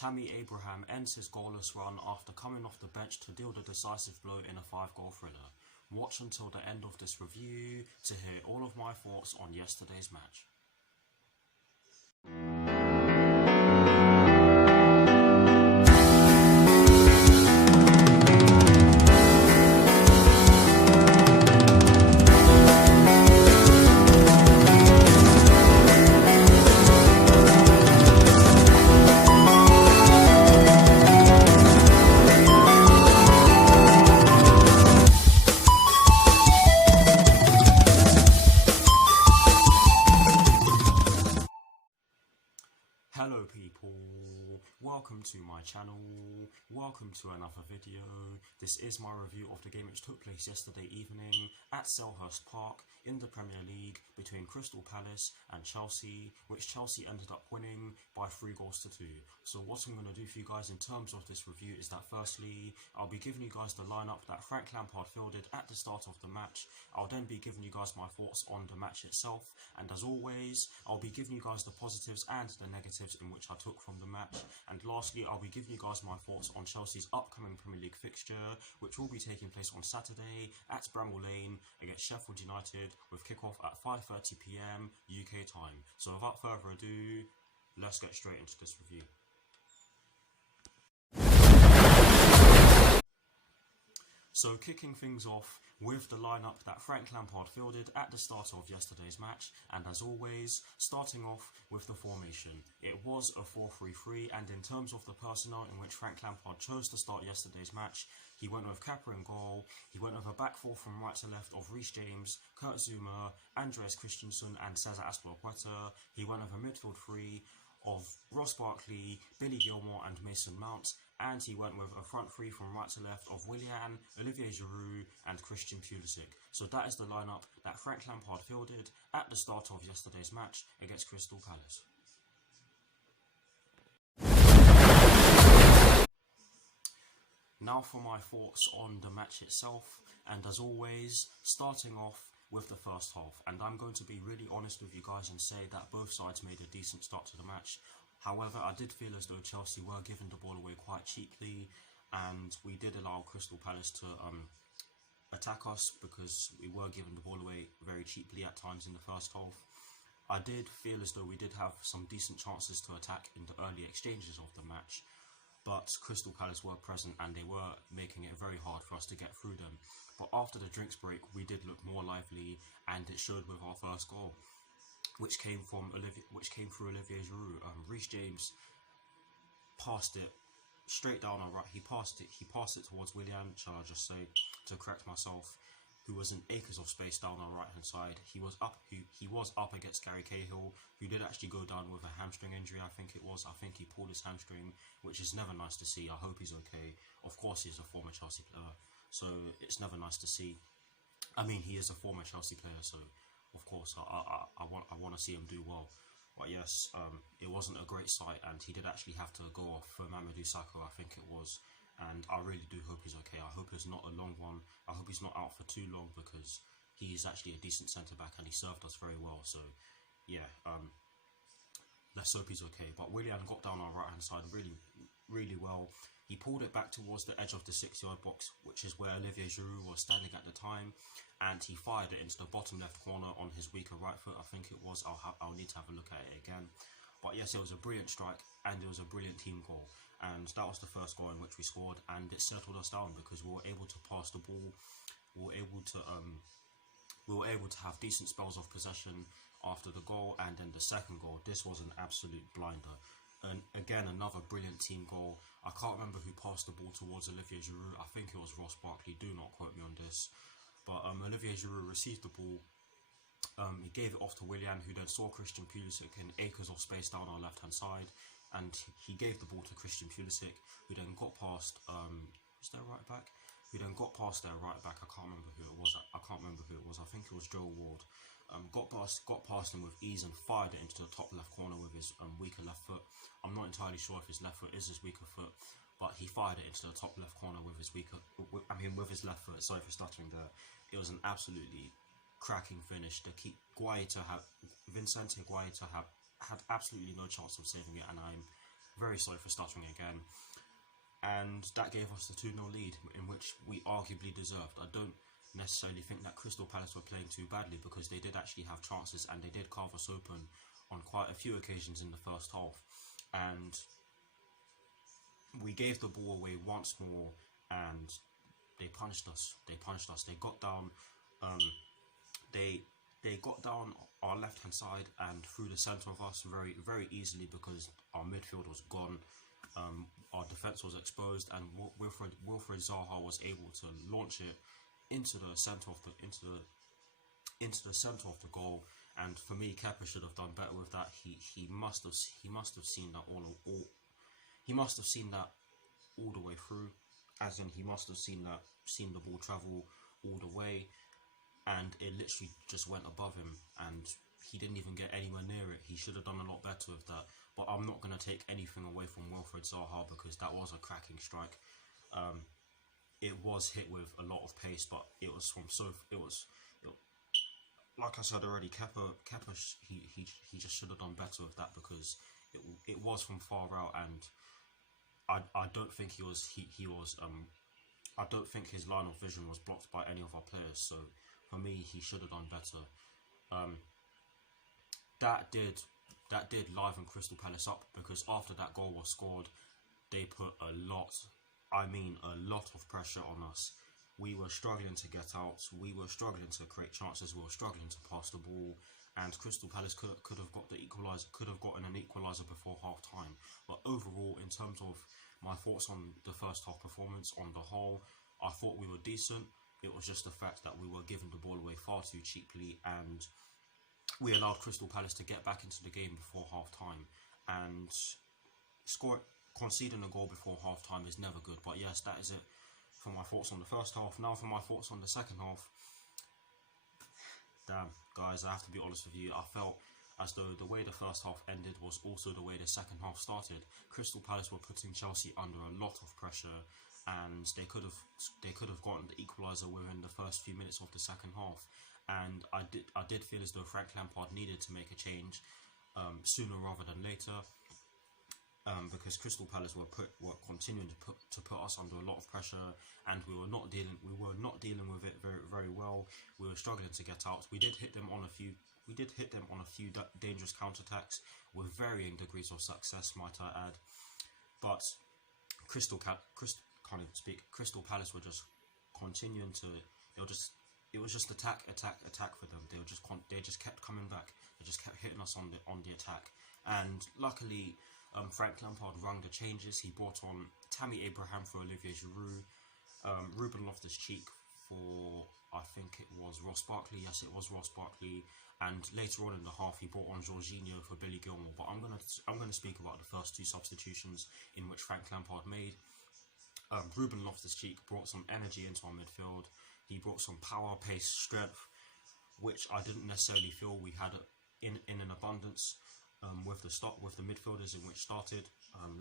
Tammy Abraham ends his goalless run after coming off the bench to deal the decisive blow in a 5-goal thriller. Watch until the end of this review to hear all of my thoughts on yesterday's match. Hello people, welcome to my channel, welcome to another video. This is my review of the game which took place yesterday evening at Selhurst Park in the Premier League between Crystal Palace and Chelsea, which Chelsea ended up winning by 3-2. So what I'm going to do for you guys in terms of this review is that firstly, I'll be giving you guys the lineup that Frank Lampard fielded at the start of the match. I'll then be giving you guys my thoughts on the match itself, and as always, I'll be giving you guys the positives and the negatives in which I took from the match, and lastly I'll be giving you guys my thoughts on Chelsea's upcoming Premier League fixture, which will be taking place on Saturday at Bramall Lane against Sheffield United with kickoff at 5:30 PM UK time. So without further ado, let's get straight into this review. So kicking things off with the lineup that Frank Lampard fielded at the start of yesterday's match, and as always, starting off with the formation. It was a 4-3-3, and in terms of the personnel in which Frank Lampard chose to start yesterday's match, he went with Kappa in goal, he went with a back four from right to left of Reece James, Kurt Zouma, Andreas Christensen and Cesar Azpilicueta. He went with a midfield three of Ross Barkley, Billy Gilmore and Mason Mount, and he went with a front three from right to left of Willian, Olivier Giroud and Christian Pulisic. So that is the lineup that Frank Lampard fielded at the start of yesterday's match against Crystal Palace. Now for my thoughts on the match itself, and as always, starting off with the first half, and I'm going to be really honest with you guys and say that both sides made a decent start to the match. However, I did feel as though Chelsea were giving the ball away quite cheaply, and we did allow Crystal Palace to attack us because we were giving the ball away very cheaply at times in the first half. I did feel as though we did have some decent chances to attack in the early exchanges of the match, but Crystal Palace were present and they were making it very hard for us to get through them. But after the drinks break, we did look more lively, and it showed with our first goal, which came through Olivier Giroud. Reece James passed it straight down our right. He passed it towards Willian, shall I just say, to correct myself, who was in acres of space down our right hand side. He was up against Gary Cahill, who did actually go down with a hamstring injury. I think he pulled his hamstring, which is never nice to see. I hope he's okay. Of course, he's a former Chelsea player, so it's never nice to see. I mean, he is a former Chelsea player, so of course I want to see him do well. But yes, it wasn't a great sight, and he did actually have to go off for Mamadou Sakho, I think it was. And I really do hope he's okay. I hope it's not a long one. I hope he's not out for too long, because he is actually a decent centre-back and he served us very well. So yeah, let's hope he's okay. But Willian got down our right-hand side really well. He pulled it back towards the edge of the 6-yard box, which is where Olivier Giroud was standing at the time, and he fired it into the bottom left corner on his weaker right foot, I think it was. I'll need to have a look at it again. But yes, it was a brilliant strike, and it was a brilliant team goal. And that was the first goal in which we scored, and it settled us down because we were able to pass the ball. We were able to have decent spells of possession after the goal, and then the second goal, this was an absolute blinder. And again, another brilliant team goal. I can't remember who passed the ball towards Olivier Giroud. I think it was Ross Barkley, do not quote me on this. But Olivier Giroud received the ball. He gave it off to Willian, who then saw Christian Pulisic in acres of space down our left-hand side. And he gave the ball to Christian Pulisic, who then got past, is their right back? Who then got past their right back. I can't remember who it was. I think it was Joe Ward. Got past him with ease and fired it into the top left corner with his weaker left foot. I'm not entirely sure if his left foot is his weaker foot, but he fired it into the top left corner with his with his left foot. Sorry for stuttering there. It was an absolutely cracking finish. To keep Vicente Guaita had absolutely no chance of saving it, and Very sorry for stuttering again. And that gave us the 2-0 lead, in which we arguably deserved. I don't necessarily think that Crystal Palace were playing too badly, because they did actually have chances and they did carve us open on quite a few occasions in the first half. And we gave the ball away once more and they punished us. They got down. They got down our left hand side and through the centre of us very easily, because our midfield was gone. Our defence was exposed, and Wilfred Zaha was able to launch it into the centre of the goal. And for me, Kepa should have done better with that. He must have seen that he must have seen that all the way through, as in he must have seen the ball travel all the way, and it literally just went above him, and he didn't even get anywhere near it. He should have done a lot better with that. But I'm not going to take anything away from Wilfred Zaha, because that was a cracking strike. It was hit with a lot of pace, but it was like I said already, Kepa he just should have done better with that, because it was from far out, and I don't think I don't think his line of vision was blocked by any of our players. So for me, he should have done better. That did liven Crystal Palace up, because after that goal was scored, they put a lot of pressure on us. We were struggling to get out, we were struggling to create chances, we were struggling to pass the ball, and Crystal Palace could have got the equaliser, could have gotten an equaliser before half time. But overall, in terms of my thoughts on the first half performance on the whole, I thought we were decent. It was just the fact that we were giving the ball away far too cheaply, and we allowed Crystal Palace to get back into the game before half time. And conceding a goal before half time is never good. But yes, that is it for my thoughts on the first half. Now for my thoughts on the second half. Damn, guys, I have to be honest with you. I felt as though the way the first half ended was also the way the second half started. Crystal Palace were putting Chelsea under a lot of pressure, and they could have gotten the equaliser within the first few minutes of the second half. And I did feel as though Frank Lampard needed to make a change sooner rather than later, because Crystal Palace were continuing to put us under a lot of pressure, and we were not dealing with it very well. We were struggling to get out. We did hit them on a few dangerous counterattacks with varying degrees of success, might I add. But Crystal Palace were just continuing to. It was just attack for them. They just kept coming back. They just kept hitting us on the attack. And luckily, Frank Lampard rung the changes. He brought on Tammy Abraham for Olivier Giroud, Ruben Loftus-Cheek for, I think it was Ross Barkley. Yes, it was Ross Barkley. And later on in the half, he brought on Jorginho for Billy Gilmour. But I'm gonna speak about the first two substitutions in which Frank Lampard made. Ruben Loftus-Cheek brought some energy into our midfield. He brought some power, pace, strength, which I didn't necessarily feel we had in an abundance with the midfielders in which started.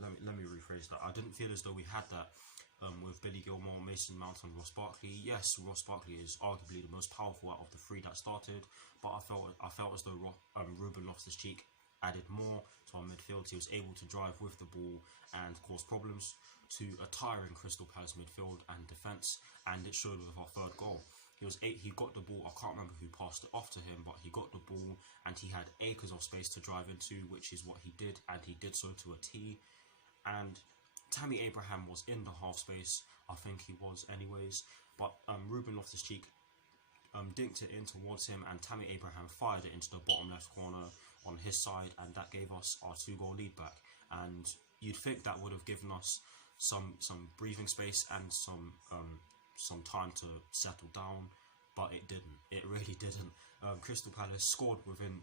Let me rephrase that. I didn't feel as though we had that with Billy Gilmour, Mason Mount, and Ross Barkley. Yes, Ross Barkley is arguably the most powerful out of the three that started, but I felt as though Ruben Loftus-Cheek added more to our midfield. He was able to drive with the ball and cause problems to a tiring Crystal Palace midfield and defence, and it showed with our third goal. He got the ball. I can't remember who passed it off to him, but he got the ball and he had acres of space to drive into, which is what he did, and he did so to a T. And Tammy Abraham was in the half space, I think he was anyways, but Ruben Loftus-Cheek dinked it in towards him, and Tammy Abraham fired it into the bottom left corner on his side, and that gave us our 2-goal lead back. And you'd think that would have given us some breathing space and some time to settle down, but it didn't. It really didn't. Crystal Palace scored within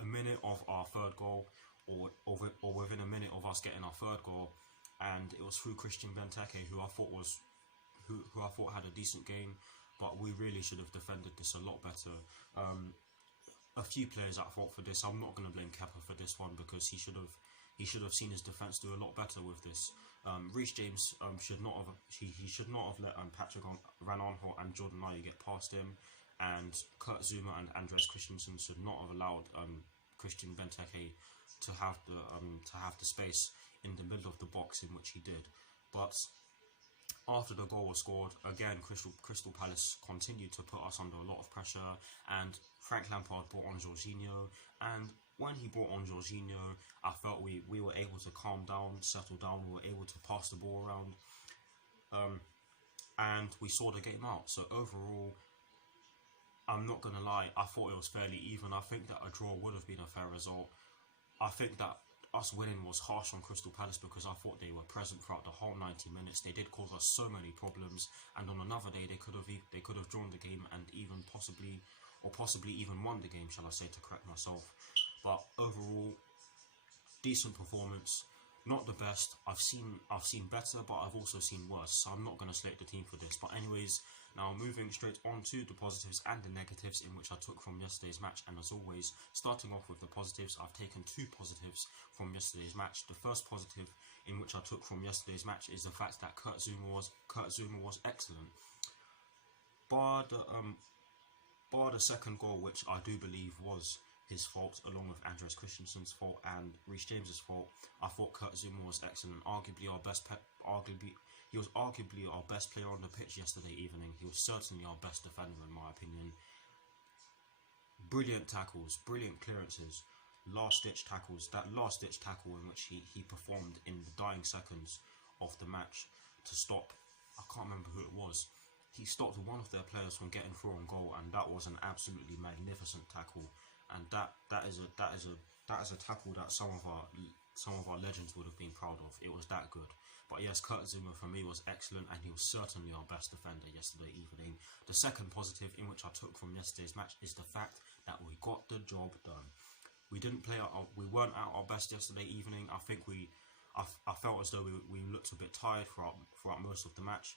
a minute of our third goal, or within a minute of us getting our third goal, and it was through Christian Benteke, who I thought had a decent game, but we really should have defended this a lot better. A few players at fault for this. I'm not going to blame Kepa for this one, because he should have seen his defence do a lot better with this. Reece James should not have let Patrick Van Aanholt and Jordan Ayew get past him, and Kurt Zouma and Andreas Christensen should not have allowed Christian Benteke to have the space in the middle of the box in which he did. But after the goal was scored, again Crystal Palace continued to put us under a lot of pressure, and Frank Lampard brought on Jorginho, and when he brought on Jorginho, I felt we were able to calm down, settle down, we were able to pass the ball around, and we saw the game out. So overall, I'm not going to lie, I thought it was fairly even. I think that a draw would have been a fair result. I think that us winning was harsh on Crystal Palace because I thought they were present throughout the whole 90 minutes. They did cause us so many problems, and on another day they could have drawn the game and even possibly even won the game, shall I say, to correct myself. But overall, decent performance. Not the best. I've seen better, but I've also seen worse. So I'm not going to slate the team for this. But anyways, now moving straight on to the positives and the negatives in which I took from yesterday's match. And as always, starting off with the positives, I've taken two positives from yesterday's match. The first positive in which I took from yesterday's match is the fact that Kurt Zouma was excellent. Bar the second goal, which I do believe was his fault, along with Andreas Christensen's fault and Reece James's fault, I thought Kurt Zouma was excellent. He was arguably our best player on the pitch yesterday evening. He was certainly our best defender, in my opinion. Brilliant tackles, brilliant clearances, last-ditch tackles. That last-ditch tackle in which he performed in the dying seconds of the match to stop, I can't remember who it was. He stopped one of their players from getting through on goal, and that was an absolutely magnificent tackle. And that is a tackle that some of our legends would have been proud of. It was that good. But yes, Kurt Zouma for me was excellent, and he was certainly our best defender yesterday evening. The second positive in which I took from yesterday's match is the fact that we got the job done. We weren't at our best yesterday evening. I think I felt as though we looked a bit tired throughout most of the match,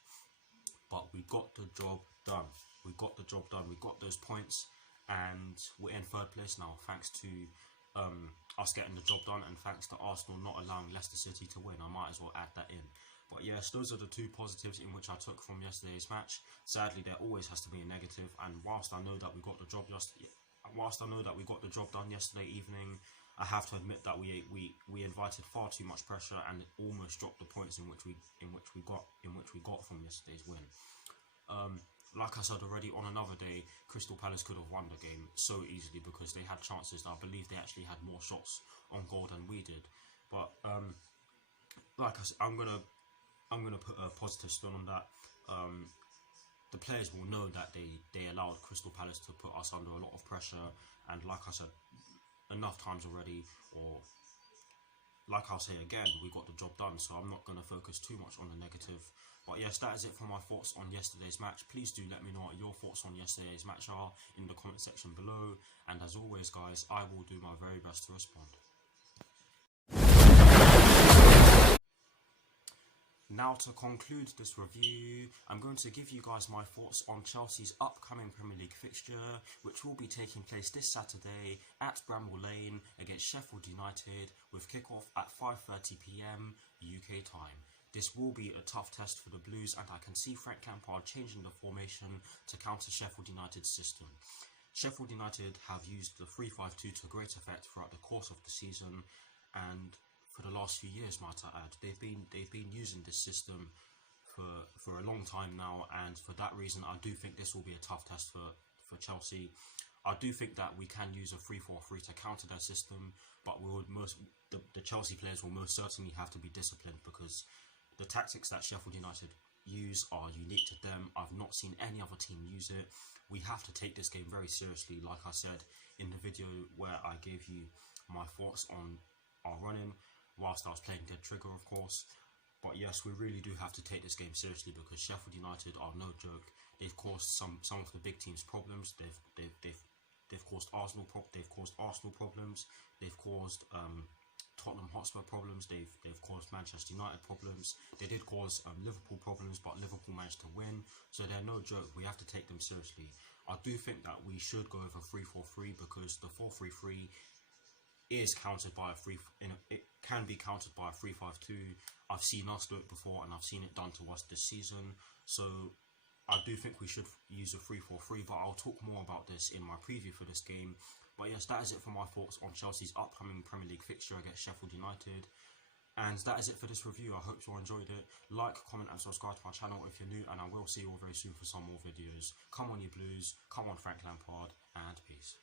but we got the job done. We got the job done. We got those points, and we're in third place now, thanks to us getting the job done, and thanks to Arsenal not allowing Leicester City to win. I might as well add that in. But yes, those are the two positives in which I took from yesterday's match. Sadly, there always has to be a negative, and whilst I know that we got the job done yesterday evening, I have to admit that we invited far too much pressure and almost dropped the points in which we got from yesterday's win. Like I said already, on another day, Crystal Palace could have won the game so easily because they had chances. I believe they actually had more shots on goal than we did. But like I said, I'm gonna put a positive spin on that. The players will know that they allowed Crystal Palace to put us under a lot of pressure, and like I said enough times already, or like I'll say again, we got the job done, so I'm not going to focus too much on the negative. But yes, that is it for my thoughts on yesterday's match. Please do let me know what your thoughts on yesterday's match are in the comment section below, and as always guys, I will do my very best to respond. Now, to conclude this review, I'm going to give you guys my thoughts on Chelsea's upcoming Premier League fixture, which will be taking place this Saturday at Bramall Lane against Sheffield United, with kickoff at 5:30 PM UK time. This will be a tough test for the Blues, and I can see Frank Lampard changing the formation to counter Sheffield United's system. Sheffield United have used the 3-5-2 to great effect throughout the course of the season, and for the last few years, might I add. They've been using this system for a long time now, and for that reason I do think this will be a tough test for Chelsea. I do think that we can use a 3-4-3 to counter their system, but the Chelsea players will most certainly have to be disciplined, because the tactics that Sheffield United use are unique to them. I've not seen any other team use it. We have to take this game very seriously, like I said in the video where I gave you my thoughts on our running, whilst I was playing Dead Trigger, of course. But yes, we really do have to take this game seriously, because Sheffield United are no joke. They've caused some of the big teams problems. They've caused Arsenal problems. They've caused Tottenham Hotspur problems. They've caused Manchester United problems. They did cause Liverpool problems, but Liverpool managed to win. So they're no joke. We have to take them seriously. I do think that we should go over 3-4-3, because the 4-3-3 is countered by it can be countered by a 3-5-2. I've seen us do it before, and I've seen it done to us this season. So I do think we should use a 3-4-3, but I'll talk more about this in my preview for this game. But yes, that is it for my thoughts on Chelsea's upcoming Premier League fixture against Sheffield United. And that is it for this review. I hope you all enjoyed it. Like, comment and subscribe to my channel if you're new, and I will see you all very soon for some more videos. Come on you Blues, come on Frank Lampard, and peace.